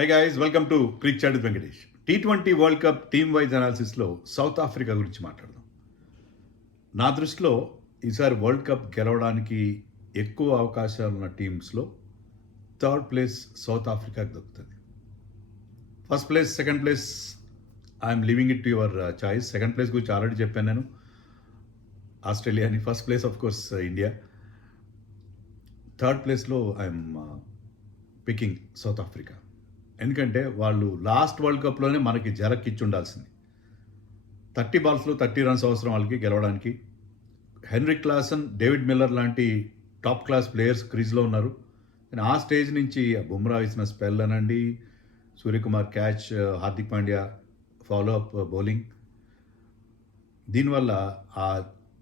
High guys, welcome to Cric Chat with Venkatesh. T20 world cup team wise అనాలిసిస్లో South Africa గురించి మాట్లాడదాం. నా దృష్టిలో ఈసారి వరల్డ్ కప్ గెలవడానికి ఎక్కువ అవకాశాలు ఉన్న టీమ్స్లో థర్డ్ ప్లేస్ సౌత్ ఆఫ్రికాకి దొరుకుతుంది. First place, second place I'm living it to your choice. Second place గురించి ఆల్రెడీ చెప్పాను నేను, ఆస్ట్రేలియాని. First place of course India. Third ప్లేస్లో ఐఎమ్ పికింగ్ సౌత్ ఆఫ్రికా. ఎందుకంటే వాళ్ళు లాస్ట్ వరల్డ్ కప్లోనే మనకి జరక్కిచ్చి ఉండాల్సింది. 30 బాల్స్లో 30 రన్స్ అవసరం వాళ్ళకి గెలవడానికి. హెన్రిక్ క్లాసన్, డేవిడ్ మిల్లర్ లాంటి టాప్ క్లాస్ ప్లేయర్స్ క్రీజ్లో ఉన్నారు. కానీ ఆ స్టేజ్ నుంచి బుమ్రా ఇచ్చిన స్పెల్ అనండి, Suryakumar catch, Hardik Pandya follow up bowling, దీనివల్ల ఆ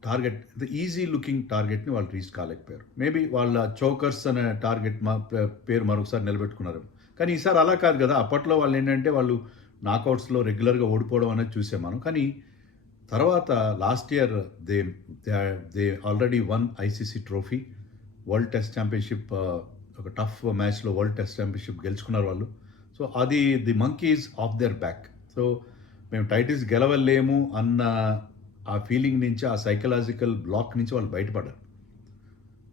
టార్గెట్, ఈజీ లుకింగ్ టార్గెట్ని వాళ్ళు రీచ్ కాలేకపోయారు. మేబీ వాళ్ళ చోకర్స్ అనే టార్గెట్ పేరు మరొకసారి నిలబెట్టుకున్నారు. కానీ ఈసారి అలా కాదు కదా. అప్పట్లో వాళ్ళు ఏంటంటే వాళ్ళు నాకౌట్స్లో రెగ్యులర్గా ఓడిపోవడం అనేది చూసాం మనం. కానీ తర్వాత last year they already one ICC trophy, world test championship, ఒక టఫ్ మ్యాచ్లో వరల్డ్ టెస్ట్ ఛాంపియన్షిప్ గెలుచుకున్నారు వాళ్ళు. సో అది the monkeys of their back. So మేము టైటిల్స్ గెలవలేము అన్న ఆ ఫీలింగ్ నుంచి, ఆ సైకలాజికల్ బ్లాక్ నుంచి వాళ్ళు బయటపడ్డారు.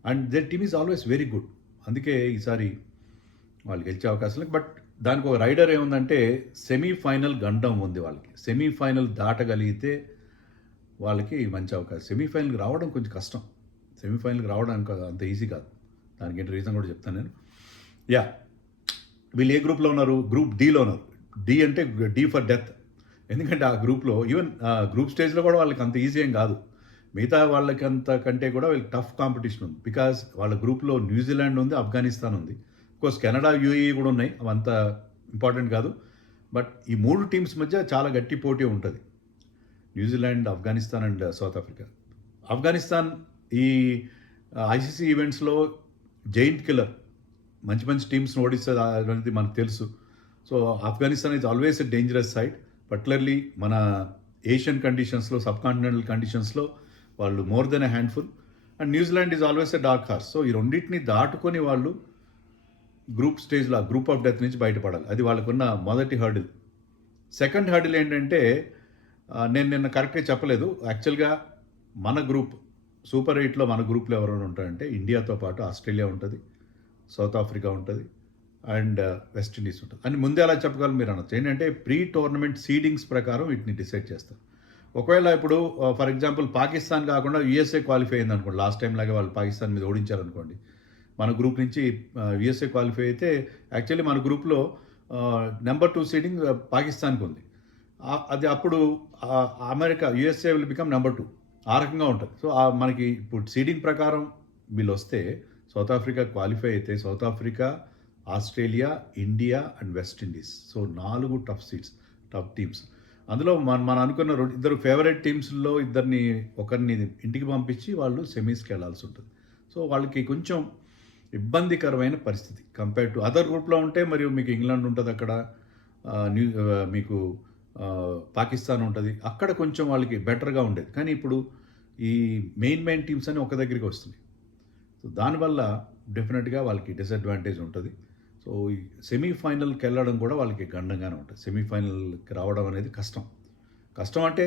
And there team is always very good. అందుకే ఈసారి వాళ్ళు గెలిచే అవకాశం లేదు. బట్ దానికి ఒక రైడర్ ఏముందంటే, సెమీఫైనల్ గండం ఉంది వాళ్ళకి. సెమీఫైనల్ దాటగలిగితే వాళ్ళకి మంచి అవకాశం. సెమీఫైనల్కి రావడం కొంచెం కష్టం. సెమీఫైనల్కి రావడానికి అంత ఈజీ కాదు. దానికి ఏంటి రీజన్ కూడా చెప్తాను నేను. వీళ్ళు ఏ గ్రూప్లో ఉన్నారు? గ్రూప్ డీలో ఉన్నారు. డి అంటే డి ఫర్ డెత్. ఎందుకంటే ఆ గ్రూప్లో ఈవెన్ గ్రూప్ స్టేజ్లో కూడా వాళ్ళకి అంత ఈజీ ఏం కాదు. మిగతా వాళ్ళకి అంత కంటే కూడా వీళ్ళకి టఫ్ కాంపిటీషన్ ఉంది. బికాజ్ వాళ్ళ గ్రూప్లో న్యూజిలాండ్ ఉంది, ఆఫ్ఘనిస్తాన్ ఉంది, కోర్స్ కెనడా, యూఏఈ కూడా ఉన్నాయి. అవంత ఇంపార్టెంట్ కాదు. బట్ ఈ 3 టీమ్స్ మధ్య చాలా గట్టి పోటీ ఉంటుంది. New Zealand, Afghanistan and south Africa. Afghanistan ఈ ఐసీసీ ఈవెంట్స్లో జైంట్ కిల్లర్, మంచి మంచి టీమ్స్ని ఓడిస్తుంది అనేది మనకు తెలుసు. So Afghanistan is always a dangerous side. Particularly మన ఏషియన్ కండిషన్స్లో, సబ్ కాంటినెంటల్ కండిషన్స్లో వాళ్ళు more than a handful. And New Zealand is always a dark horse. So ఈ రెండింటిని దాటుకొని వాళ్ళు గ్రూప్ స్టేజ్లో, గ్రూప్ ఆఫ్ డెత్ నుంచి బయటపడాలి. అది వాళ్ళకున్న మొదటి హర్డిల్. సెకండ్ హర్డిల్ ఏంటంటే, నేను నిన్న కరెక్ట్గా చెప్పలేదు. యాక్చువల్గా మన గ్రూప్ సూపర్ 8లో మన గ్రూప్లో ఎవరైనా ఉంటారంటే ఇండియాతో పాటు ఆస్ట్రేలియా ఉంటుంది, సౌత్ ఆఫ్రికా ఉంటుంది అండ్ వెస్టిండీస్ ఉంటుంది. అని ముందే అలా చెప్పగలను మీరు అనొచ్చు. ఏంటంటే ప్రీ టోర్నమెంట్ సీడింగ్స్ ప్రకారం వీటిని డిసైడ్ చేస్తారు. ఒకవేళ ఇప్పుడు ఫర్ ఎగ్జాంపుల్ పాకిస్తాన్ కాకుండా యూఎస్ఏ క్వాలిఫై అయింది అనుకోండి, లాస్ట్ టైం లాగా వాళ్ళు పాకిస్తాన్ మీద ఓడించారనుకోండి, మన గ్రూప్ నుంచి యూఎస్ఏ క్వాలిఫై అయితే యాక్చువల్లీ మన గ్రూప్లో నెంబర్ 2 సీడింగ్ పాకిస్తాన్కి ఉంది. అది అప్పుడు America, USA will become number 2. ఆ రకంగా ఉంటుంది. సో మనకి ఇప్పుడు సీడింగ్ ప్రకారం వీళ్ళు వస్తే, సౌత్ ఆఫ్రికా క్వాలిఫై అయితే south Africa, Australia, India and West Indies. So 4 tough seats, tough teams. అందులో మనం అనుకున్న 2 ఫేవరెట్ టీమ్స్లో ఒకరిని ఇంటికి పంపించి వాళ్ళు సెమీస్కి వెళ్ళాల్సి ఉంటుంది. సో వాళ్ళకి కొంచెం ఇబ్బందికరమైన పరిస్థితి కంపేర్ టు అదర్ గ్రూప్లో ఉంటే. మరియు మీకు ఇంగ్లాండ్ ఉంటుంది, అక్కడ మీకు పాకిస్తాన్ ఉంటుంది, అక్కడ కొంచెం వాళ్ళకి బెటర్గా ఉండేది. కానీ ఇప్పుడు ఈ మెయిన్ టీమ్స్ అని ఒక దగ్గరికి వస్తున్నాయి. సో దానివల్ల డెఫినెట్గా వాళ్ళకి డిసడ్వాంటేజ్ ఉంటుంది. సో ఈ సెమీఫైనల్కి వెళ్ళడం కూడా వాళ్ళకి గండంగానే ఉంటుంది. సెమీఫైనల్కి రావడం అనేది కష్టం అంటే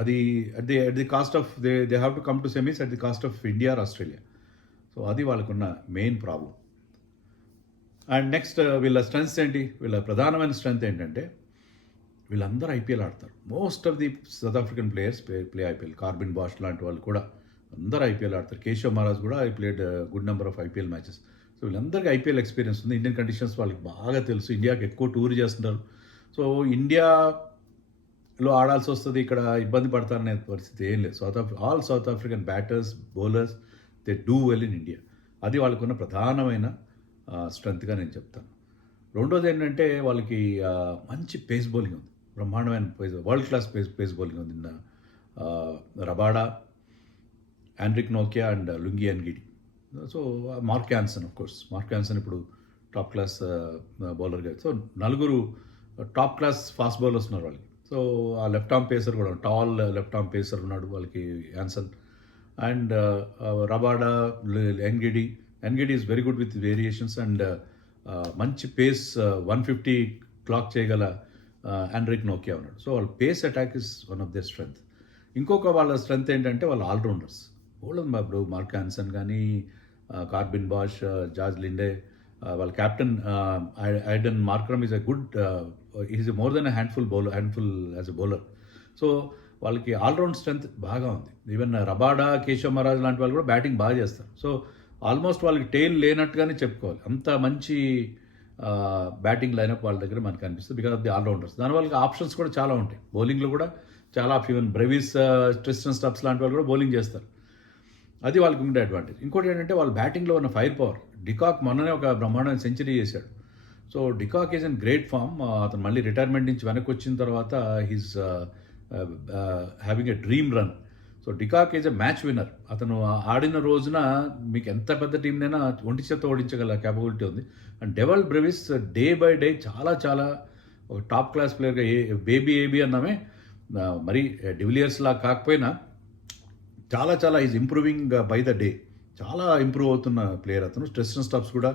అది at the cost of they have to come to semis at the cost of India or Australia. So అది వాళ్ళకున్న మెయిన్ ప్రాబ్లం. అండ్ నెక్స్ట్ వీళ్ళ స్ట్రెంగ్స్ ఏంటి? వీళ్ళ ప్రధానమైన స్ట్రెంగ్త్ ఏంటంటే, వీళ్ళందరూ ఐపీఎల్ ఆడతారు. Most of the South African players play IPL. Corbin Bosch లాంటి వాళ్ళు కూడా అందరూ ఐపీఎల్ ఆడతారు. కేశవ్ మహారాజ్ కూడా played good number of IPL matches. So వీళ్ళందరికీ ఐపీఎల్ ఎక్స్పీరియన్స్ ఉంది. ఇండియన్ కండిషన్స్ వాళ్ళకి బాగా తెలుసు. ఇండియాకి ఎక్కువ టూర్ చేస్తుంటారు. సో ఇండియాలో ఆడాల్సి వస్తుంది, ఇక్కడ ఇబ్బంది పడతారనే పరిస్థితి ఏం లేదు. All south African batters, bowlers, they do well in India. అది వాళ్ళకున్న ప్రధానమైన స్ట్రెంగ్త్గా నేను చెప్తాను. రెండోది ఏంటంటే, వాళ్ళకి మంచి పేస్ బౌలింగ్ ఉంది. బ్రహ్మాండమైన వరల్డ్ క్లాస్ పేస్ బౌలింగ్ ఉంది. రబాడా, ఆండ్రిక్ నోకియా and Lungi Ngidi. So Mark Jansen, of course Mark Jansen ఇప్పుడు టాప్ క్లాస్ బౌలర్గా. So 4 top class fast bowlers ఉన్నారు వాళ్ళకి. సో ఆ లెఫ్ట్ ఆర్మ్ పేసర్ కూడా, టాల్ లెఫ్ట్ ఆర్మ్ పేసర్ ఉన్నాడు వాళ్ళకి, Jansen. And Rabada, Ngidi is very good with variations. And మంచి pace 150 clock చేయగల ఆండ్రిక్ నోకియా ఉన్నాడు. సో వాళ్ళ pace attack is one of their strength. ఇంకొక వాళ్ళ స్ట్రెంగ్త్ ఏంటంటే వాళ్ళ ఆల్రౌండర్స్. ఇప్పుడు మార్క్ ఆన్సన్ కానీ, కార్బిన్ బాష్, జార్జ్ లిండే, వాళ్ళ captain Aiden Markram is a good, is more than a handful as a bowler. So వాళ్ళకి allround strength బాగా ఉంది. ఈవెన్ రబాడా, కేశవ్ మహారాజ్ లాంటి వాళ్ళు కూడా బ్యాటింగ్ బాగా చేస్తారు. సో ఆల్మోస్ట్ వాళ్ళకి టెయిల్ లేనట్టుగానే చెప్పుకోవాలి. అంత మంచి బ్యాటింగ్ లైనప్ వాళ్ళ దగ్గర మనకు అనిపిస్తుంది బికాస్ ఆఫ్ ది ఆల్రౌండర్స్. దానివల్ల ఆప్షన్స్ కూడా చాలా ఉంటాయి. బౌలింగ్లో కూడా చాలా ఈవెన్ బ్రెవిస్, ట్రిస్టన్ స్టబ్స్ లాంటి వాళ్ళు కూడా బౌలింగ్ చేస్తారు. అది వాళ్ళకి ఉండే అడ్వాంటేజ్. ఇంకోటి ఏంటంటే వాళ్ళ బ్యాటింగ్లో ఉన్న ఫైర్ పవర్. డికాక్ మొన్ననే ఒక బ్రహ్మాండమైన సెంచరీ చేశాడు. So de Kock is in great form. అతను మళ్ళీ రిటైర్మెంట్ నుంచి వెనక్కి వచ్చిన తర్వాత he's having a dream run. So de Kock is a match winner. అతను ఆడిన రోజున మీకు ఎంత పెద్ద టీంనైనా ఒంటి చేత ఓడించగల క్యాపబిలిటీ ఉంది. And Dewald Brevis day by day చాలా చాలా ఒక టాప్ క్లాస్ ప్లేయర్గా ఏబీ అన్నామే, మరి డివిలియర్స్ లా కాకపోయినా చాలా చాలా is improving by the day. చాలా ఇంప్రూవ్ అవుతున్న ప్లేయర్ అతను. ట్రిస్టన్ స్టబ్స్ కూడా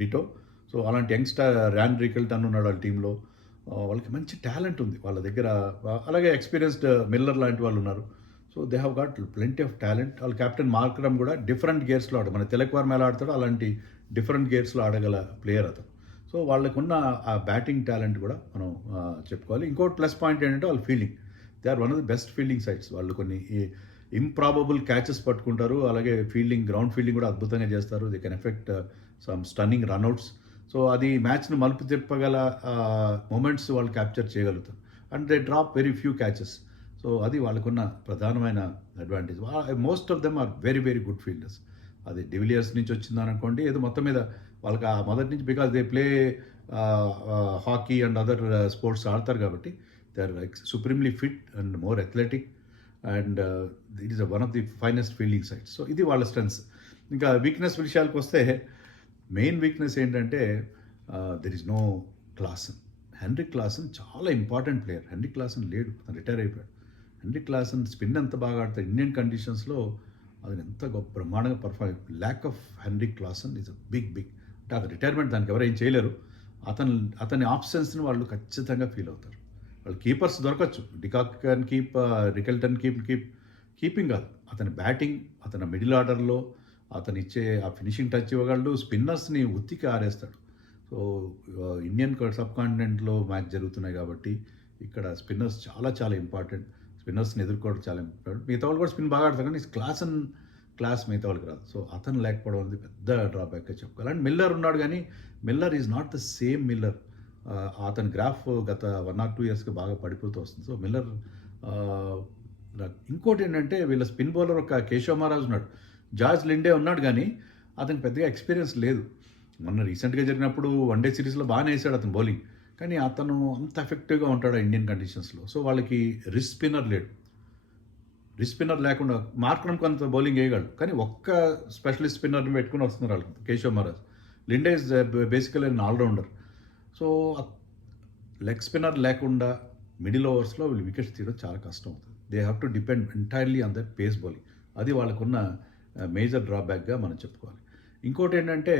డిటో. సో అలాంటి యంగ్స్టర్ ర్యాన్ రికల్టన్ ఉన్నాడు వాళ్ళ టీంలో. వాళ్ళకి మంచి టాలెంట్ ఉంది వాళ్ళ దగ్గర. అలాగే ఎక్స్పీరియన్స్డ్ మిల్లర్ లాంటి వాళ్ళు ఉన్నారు. So they have got plenty of talent. వాళ్ళ కెప్టెన్ మార్క్రమ్ కూడా డిఫరెంట్ గేర్స్లో ఆడాడు. మన తెలక్వార్ మేళ ఆడతాడు, అలాంటి డిఫరెంట్ గేర్స్లో ఆడగల ప్లేయర్ అతను. సో వాళ్ళకున్న ఆ బ్యాటింగ్ టాలెంట్ కూడా మనం చెప్పుకోవాలి. ఇంకోటి ప్లస్ పాయింట్ ఏంటంటే వాళ్ళ fielding. They are one of the best fielding sides. వాళ్ళు కొన్ని ఇంప్రాబబుల్ క్యాచెస్ పట్టుకుంటారు. అలాగే ఫీల్డింగ్, గ్రౌండ్ ఫీల్డింగ్ కూడా అద్భుతంగా చేస్తారు. They can effect some stunning runouts. So అది మ్యాచ్ను మలుపు తిప్పగల మూమెంట్స్ వాళ్ళు క్యాప్చర్ చేయగలుగుతారు. And they drop very few catches. So అది వాళ్ళకున్న ప్రధానమైన advantage. Most of them are very very good fielders. అది డివిలియర్స్ నుంచి వచ్చిందని అనుకోండి, ఏదో మొత్తం మీద వాళ్ళకి ఆ మొదటి నుంచి, because they play hockey and other sports ఆడతారు కాబట్టి they are supremely fit and more athletic and it is one of the finest fielding sides. So ఇది వాళ్ళ స్ట్రెంగ్స్. ఇంకా వీక్నెస్ విషయాలకు వస్తే మెయిన్ వీక్నెస్ ఏంటంటే there is no Klaasen. Heinrich Klaasen చాలా important player. Heinrich Klaasen లేడు, retire అయిపోయాడు. Heinrich Klaasen spin ఎంత బాగా ఆడతాడు ఇండియన్ కండిషన్స్లో, అది ఎంత గొప్ప బ్రహ్మాండంగా perform. Lack of Heinrich Klaasen is a big అంటే అది రిటైర్మెంట్, దానికి ఎవరు ఏం చేయలేరు. అతని ఆప్షన్స్ని వాళ్ళు ఖచ్చితంగా ఫీల్ అవుతారు. వాళ్ళు కీపర్స్ దొరకచ్చు, de Kock can keep, Rickelton keeping కాదు, అతని బ్యాటింగ్, అతని మిడిల్ ఆర్డర్లో అతను ఇచ్చే ఆ ఫినిషింగ్ టచ్ ఇవ్వగలడు. స్పిన్నర్స్ని ఉత్తికి ఆరేస్తాడు. సో ఇండియన్ సబ్ కాంటినెంట్లో మ్యాచ్ జరుగుతున్నాయి కాబట్టి ఇక్కడ స్పిన్నర్స్ చాలా చాలా ఇంపార్టెంట్. స్పిన్నర్స్ని ఎదుర్కోవడం చాలా ఇంపార్టెంట్. మిగతా వాళ్ళు కూడా స్పిన్ బాగా ఆడతారు కానీ క్లాస్ మిగతా వాళ్ళకి రాదు. సో అతను లేకపోవడం అనేది పెద్ద డ్రాబ్యాక్గా చెప్పుకోవాలి. అండ్ మిల్లర్ ఉన్నాడు కానీ Miller is not the same Miller. అతని గ్రాఫ్ గత 1 or 2 yearsగా బాగా పడిపోతూ వస్తుంది. సో మిల్లర్, ఇంకోటి ఏంటంటే వీళ్ళ స్పిన్ బౌలర్ ఒక కేశవ్ మహారాజ్ ఉన్నాడు, జార్జ్ లిండే ఉన్నాడు కానీ అతనికి పెద్దగా ఎక్స్పీరియన్స్ లేదు. మొన్న రీసెంట్గా జరిగినప్పుడు వన్డే సిరీస్లో బాగానే వేసాడు అతను బౌలింగ్, కానీ అతను అంత ఎఫెక్టివ్గా ఉంటాడు ఇండియన్ కండిషన్స్లో. సో వాళ్ళకి రిస్ట్ స్పిన్నర్ లేడు. రిస్ట్ స్పిన్నర్ లేకుండా మార్క్రమ్ కొంత బౌలింగ్ వేయగలడు, కానీ ఒక్క స్పెషలిస్ట్ స్పిన్నర్ని పెట్టుకుని వస్తున్నారు వాళ్ళకి Keshav Maharaj. Linde is basically an allrounder. So leg spinner లేకుండా మిడిల్ ఓవర్స్లో వీళ్ళు వికెట్స్ తీయడం చాలా కష్టం అవుతుంది. They have to depend entirely on that pace bowling. అది వాళ్ళకున్న మేజర్ డ్రాబ్యాక్గా మనం చెప్పుకోవాలి. ఇంకోటి ఏంటంటే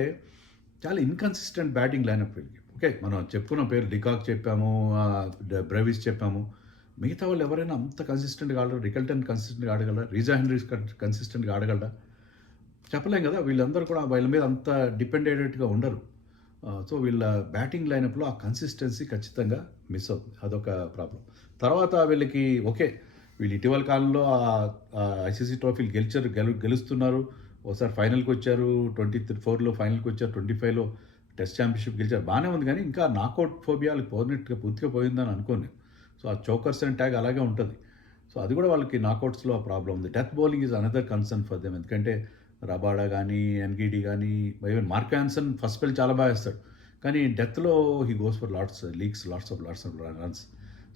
చాలా ఇన్కన్సిస్టెంట్ బ్యాటింగ్ లైనప్ వీళ్ళకి. ఓకే, మనం చెప్పుకున్న పేరు డికాక్ చెప్పాము, బ్రెవిస్ చెప్పాము. మిగతా వాళ్ళు ఎవరైనా అంత కన్సిస్టెంట్గా ఆడగలరు? రికల్టన్ కన్సిస్టెంట్గా ఆడగలరా? రీజా హెన్రీస్ కన్సిస్టెంట్గా ఆడగలరా? చెప్పలేం కదా. వీళ్ళందరూ కూడా వీళ్ళ మీద అంత డిపెండ్ అయ్యేటట్టుగా ఉండరు. సో వీళ్ళ బ్యాటింగ్ లైనప్లో ఆ కన్సిస్టెన్సీ ఖచ్చితంగా మిస్ అవుతుంది. అదొక ప్రాబ్లం. తర్వాత వీళ్ళకి వీళ్ళు ఇటీవల కాలంలో ఐసీసీ ట్రోఫీలు గెలుస్తున్నారు. ఒకసారి ఫైనల్కి వచ్చారు, 24లో ఫైనల్కి వచ్చారు, 25లో టెస్ట్ ఛాంపియన్షిప్ గెలిచారు. బాగానే ఉంది కానీ ఇంకా నాకౌట్ ఫోబియా వాళ్ళకి పూర్తిగా పోయిందని అనుకోను. సో ఆ చోకర్స్ అండ్ ట్యాగ్ అలాగే ఉంటుంది. సో అది కూడా వాళ్ళకి నాకౌట్స్లో ప్రాబ్లం ఉంది. Death bowling is another concern for them. ఎందుకంటే రబాడా కానీ, ఎన్గిడి కానీ, even Mark Jansen first spell చాలా బాగా వేస్తాడు, కానీ డెత్లో he goes for lots of runs.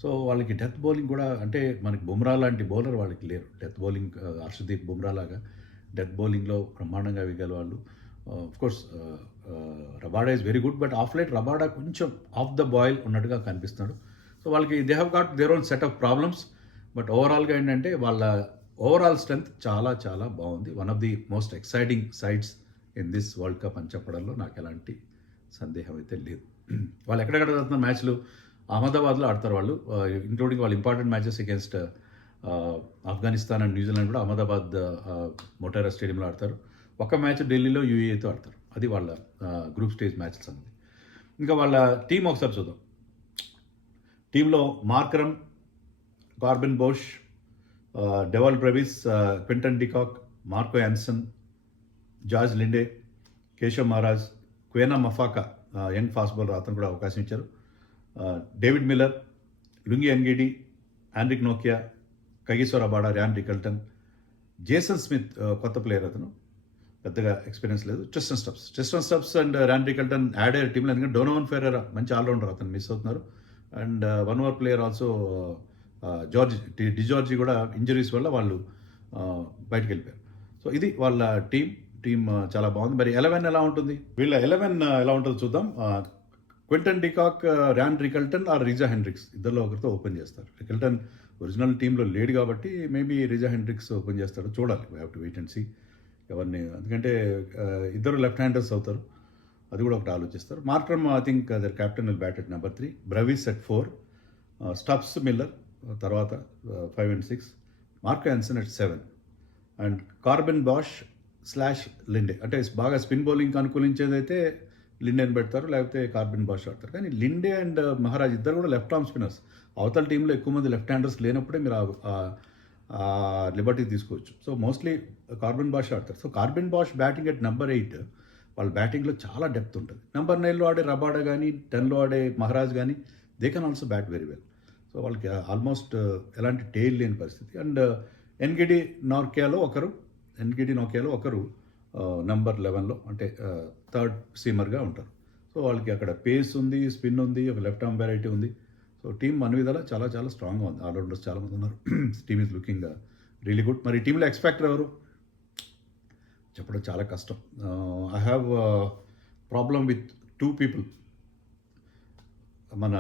So వాళ్ళకి డెత్ బౌలింగ్ కూడా, అంటే మనకి బుమ్రా లాంటి బౌలర్ వాళ్ళకి లేరు. డెత్ బౌలింగ్ హర్షదీప్ బుమ్రా లాగా డెత్ బౌలింగ్లో బ్రహ్మాండంగా వేయగల వాళ్ళు. Course Rabada is very good, but of light Rabada కొంచెం ఆఫ్ ద బాయిల్ ఉన్నట్టుగా కనిపిస్తున్నాడు. సో వాళ్ళకి they have got their own set of problems. But ఓవరాల్గా ఏంటంటే వాళ్ళ ఓవరాల్ స్ట్రెంత్ చాలా చాలా బాగుంది. One of the most exciting sides in this world cup అని చెప్పడంలో నాకు ఎలాంటి సందేహం అయితే లేదు. వాళ్ళు ఎక్కడెక్కడ ఆడుతున్న మ్యాచ్లు అహ్మదాబాద్లో ఆడతారు వాళ్ళు, ఇంక్లూడింగ్ వాళ్ళు important matches against Afghanistan and New Zealand కూడా అహ్మదాబాద్ మొటేరా స్టేడియంలో ఆడతారు. ఒక మ్యాచ్ ఢిల్లీలో యూఏతో ఆడతారు. అది వాళ్ళ గ్రూప్ స్టేజ్ మ్యాచెస్ అనేది. ఇంకా వాళ్ళ టీం ఒకసారి చూద్దాం. టీంలో Markram, Corbin Bosch, Dewald Brevis, Quinton de Kock, Marco Jansen, George Linde, Keshav Maharaj, Kwena Maphaka, young fast bowler, అతను కూడా అవకాశం ఇచ్చారు. David Miller, Lungi Ngidi, Anrich నోకియా, Kagiso Rabada, Ryan Rickelton, Jason Smith, కొత్త ప్లేయర్, అతను పెద్దగా ఎక్స్పీరియన్స్ లేదు. Tristan Stubbs and Ryan Rickelton add అయ్యారు టీంలో, ఎందుకంటే డోనోవన్ ఫెరెరా మంచి ఆల్రౌండర్, అతను మిస్ అవుతున్నారు. And one over player also de Zorzi కూడా ఇంజరీస్ వల్ల వాళ్ళు బయటకు వెళ్ళిపోయారు. సో ఇది వాళ్ళ టీం చాలా బాగుంది. మరి 11 ఎలా ఉంటుంది, వీళ్ళ 11 ఎలా ఉంటుందో చూద్దాం. Quinton de Kock, Ryan Rickelton or Reeza Hendricks ఇద్దరిలో ఒకరితో ఓపెన్ చేస్తారు. రికల్టన్ ఒరిజినల్ టీంలో లేడు కాబట్టి మేబీ రిజా హెండ్రిక్స్ ఓపెన్ చేస్తాడు, చూడాలి. We have to wait and see ఎవరిని, ఎందుకంటే ఇద్దరు లెఫ్ట్ హ్యాండర్స్ అవుతారు, అది కూడా ఒకటి ఆలోచిస్తారు. Markram, I think their captain will bat at number 3, Brevis at 4, Stubbs, Miller తర్వాత 5 and 6, Marco Jansen at 7 and Corbin Bosch / Linde. అంటే బాగా స్పిన్ బౌలింగ్కి అనుకూలించేదైతే లిండేని పెడతారు, లేకపోతే కార్బిన్ బాష్ ఆడతారు. కానీ లిండే అండ్ మహారాజ్ ఇద్దరు కూడా లెఫ్ట్ ఆర్మ్ స్పిన్నర్స్. అవతల టీంలో ఎక్కువ మంది లెఫ్ట్ హ్యాండర్స్ లేనప్పుడే మీరు లిబర్టీ తీసుకోవచ్చు. సో మోస్ట్లీ కార్బిన్ బాష్ ఆడతారు. So Corbin Bosch batting at number 8, వాళ్ళ బ్యాటింగ్లో చాలా డెప్త్ ఉంటుంది. నెంబర్ 9లో ఆడే రబాడా కానీ, 10లో ఆడే మహారాజ్ కానీ, they can also bat very well. So వాళ్ళకి ఆల్మోస్ట్ ఎలాంటి టెయిల్ లేని పరిస్థితి. అండ్ ఎన్గిడి నోకియాలో ఒకరు నెంబర్ 11లో, అంటే థర్డ్ సీమర్గా ఉంటారు. సో వాళ్ళకి అక్కడ పేస్ ఉంది, స్పిన్ ఉంది, ఒక లెఫ్ట్ ఆర్మ్ వెరైటీ ఉంది. సో టీం అన్ని విధాలా చాలా చాలా స్ట్రాంగ్గా ఉంది. ఆల్రౌండర్స్ చాలా మంది ఉన్నారు. Team is looking really good. మరి టీంలో ఎక్స్పెక్టర్ ఎవరు చెప్పడం చాలా కష్టం. I have problem with 2 people. మన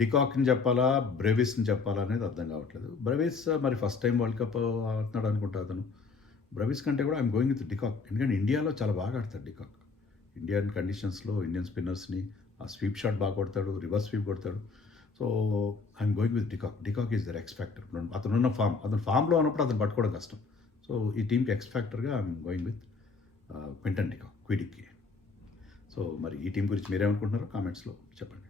డికాక్ని చెప్పాలా, బ్రెవిస్ని చెప్పాలా అనేది అర్థం కావట్లేదు. బ్రెవిస్ మరి ఫస్ట్ టైం వరల్డ్ కప్ ఆడుతున్నాడు అనుకుంటా అతను. బ్రెవిస్ కంటే కూడా ఐఎమ్ గోయింగ్ విత్ డికాక్, ఎందుకంటే ఇండియాలో చాలా బాగా ఆడతాడు డికాక్. ఇండియన్ కండిషన్స్లో ఇండియన్ స్పిన్నర్స్ని ఆ స్వీప్ షాట్ బాగా కొడతాడు, రివర్స్ స్వీప్ కొడతాడు. So I'm going with de Kock is the X factor. అతను ఫామ్లో ఉన్నప్పుడు అతను పట్టుకోవడం కష్టం. సో ఈ టీంకి ఎక్స్ ఫ్యాక్టర్గా I'm going with Quinton de Kock, క్విడిక్కి. సో మరి ఈ టీం గురించి మీరేమనుకుంటున్నారో కామెంట్స్లో చెప్పండి.